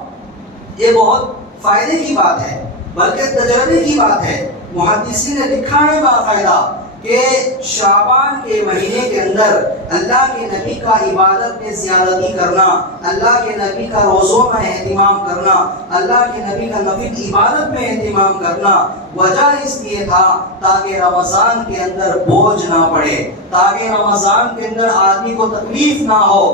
یہ بہت فائدے کی بات ہے بلکہ تجربے کی بات ہے. محدثین نے لکھا ہے باقاعدہ کہ شعبان کے مہینے کے اندر اللہ کے نبی کا عبادت میں زیادتی کرنا، اللہ کے نبی کا روزوں میں اہتمام کرنا، اللہ کے نبی کا نفل عبادت میں اہتمام کرنا وجہ اس لیے تھا تاکہ رمضان کے اندر بوجھ نہ پڑے، تاکہ رمضان کے اندر آدمی کو تکلیف نہ ہو.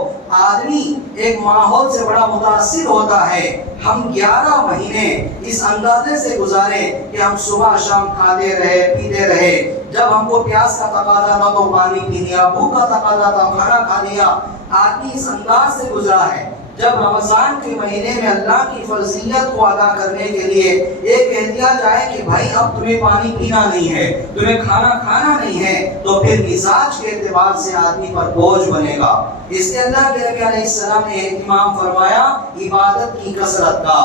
آدمی ایک ماحول سے بڑا متاثر ہوتا ہے. ہم 11 مہینے اس اندازے سے گزارے کہ ہم صبح شام کھاتے رہے، پیتے رہے. جب ہم کو پیاس کا تقاضا تھا تو پانی پی لیا، بھوک کا تقاضا تھا کھانا کھا لیا. آدمی اس انداز سے گزرا ہے. جب رمضان کے مہینے میں اللہ کی فرضیت کو ادا کرنے کے لیے یہ کہہ دیا جائے کہ بھائی اب تمہیں پانی پینا نہیں ہے، تمہیں کھانا کھانا نہیں ہے، تو پھر مزاج کے اعتبار سے آدمی پر بوجھ بنے گا. اس لیے اللہ کے نبی علیہ السلام نے اہتمام فرمایا عبادت کی کثرت کا،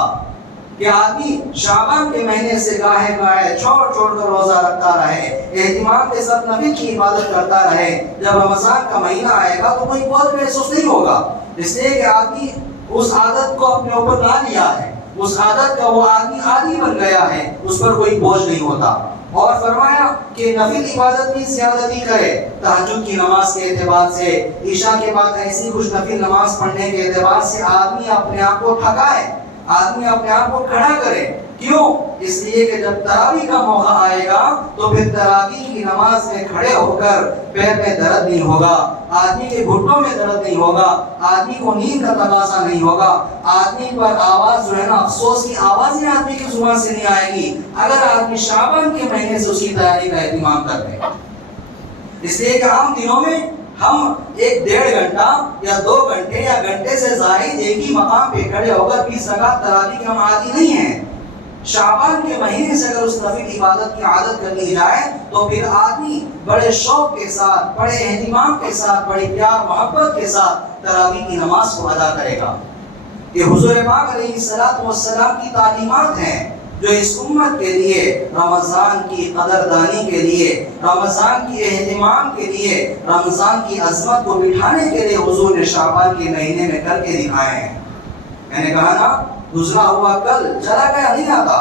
کہ آدمی شعبان کے مہینے سے گاہے گاہے چھوڑ چھوڑ کر روزہ رکھتا رہے، اہتمام کے ساتھ نفل کی عبادت کرتا رہے. جب رمضان کا مہینہ آئے گا تو کوئی بوجھ محسوس نہیں ہوگا، اس لیے کہ آدمی اس عادت کو اپنے اوپر لا لیا ہے، اس عادت کا وہ آدمی عادی بن گیا ہے، اس پر کوئی بوجھ نہیں ہوتا. اور فرمایا کہ نفل عبادت میں زیادتی کرے، تہجد کی نماز کے اعتبار سے، عشاء کے بعد ایسی کچھ نفل نماز پڑھنے کے اعتبار سے آدمی اپنے آپ کو تھکائے، آدمی اپنے آپ کو کھڑا کرے. کیوں؟ اس لیے کہ جب تراویح کا موقع آئے گا تو پھر تراویح کی نماز میں کھڑے ہو کر پیر میں درد نہیں ہوگا، آدمی کے گھٹنوں میں درد نہیں ہوگا، آدمی کو نیند کا تقاضا نہیں ہوگا، آدمی پر آواز جو ہے نا افسوس کی آواز ہی آدمی کی زبان سے نہیں آئے گی اگر آدمی شعبان کے مہینے سے اس کی تیاری کا اہتمام کرتے. اس لیے کہ عام دنوں میں ہم 1-1.5 گھنٹہ یا 2 گھنٹے یا گھنٹے سے زائد ایک ہی مقام پہ کھڑے ہو کر 20 رکعت تراویح کے ہم عادی نہیں ہیں. شعبان کے مہینے سے اگر اس نفل عبادت کی عادت کر لی جائے تو پھر آدمی بڑے شوق کے ساتھ، بڑے اہتمام کے ساتھ، بڑے پیار محبت کے ساتھ تراویح کی نماز کو ادا کرے گا. یہ حضور پاک علیہ السلام کی تعلیمات ہیں جو اس امت کے لیے رمضان کی قدردانی کے لیے، رمضان کی اہتمام کے لیے، رمضان کی عظمت کو بٹھانے کے لیے حضور نے شعبان کے مہینے میں کر کے دکھائے ہیں. میں نے کہا نا گزرا ہوا کل چلا گیا نہیں آتا،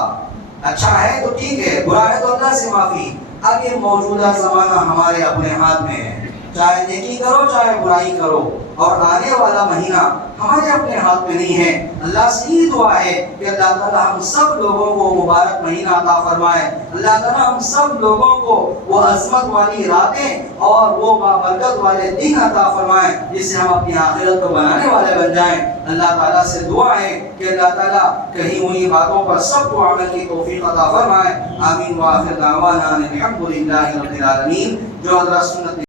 اچھا ہے تو ٹھیک ہے، برا ہے تو اللہ سے معافی. اب یہ موجودہ زمانہ ہمارے اپنے ہاتھ میں ہے، چاہے نیکی کرو چاہے برائی کرو، اور آنے والا مہینہ ہمارے اپنے ہاتھ میں نہیں ہے. اللہ سے یہ دعا ہے کہ اللہ تعالیٰ ہم سب لوگوں کو مبارک مہینہ عطا فرمائے. اللہ تعالیٰ ہم سب لوگوں کو وہ عظمت والی راتیں اور وہ بابرکت والے دن عطا فرمائے جس سے ہم اپنی آخرت کو بنانے والے بن جائیں. اللہ تعالیٰ سے دعا ہے کہ اللہ تعالیٰ کہیں ہوئی باتوں پر سب کو عمل کی توفیق عطا فرمائے. آمین. وآخر دعوانا الحمد للہ رب العالمین. جو حضرات سنت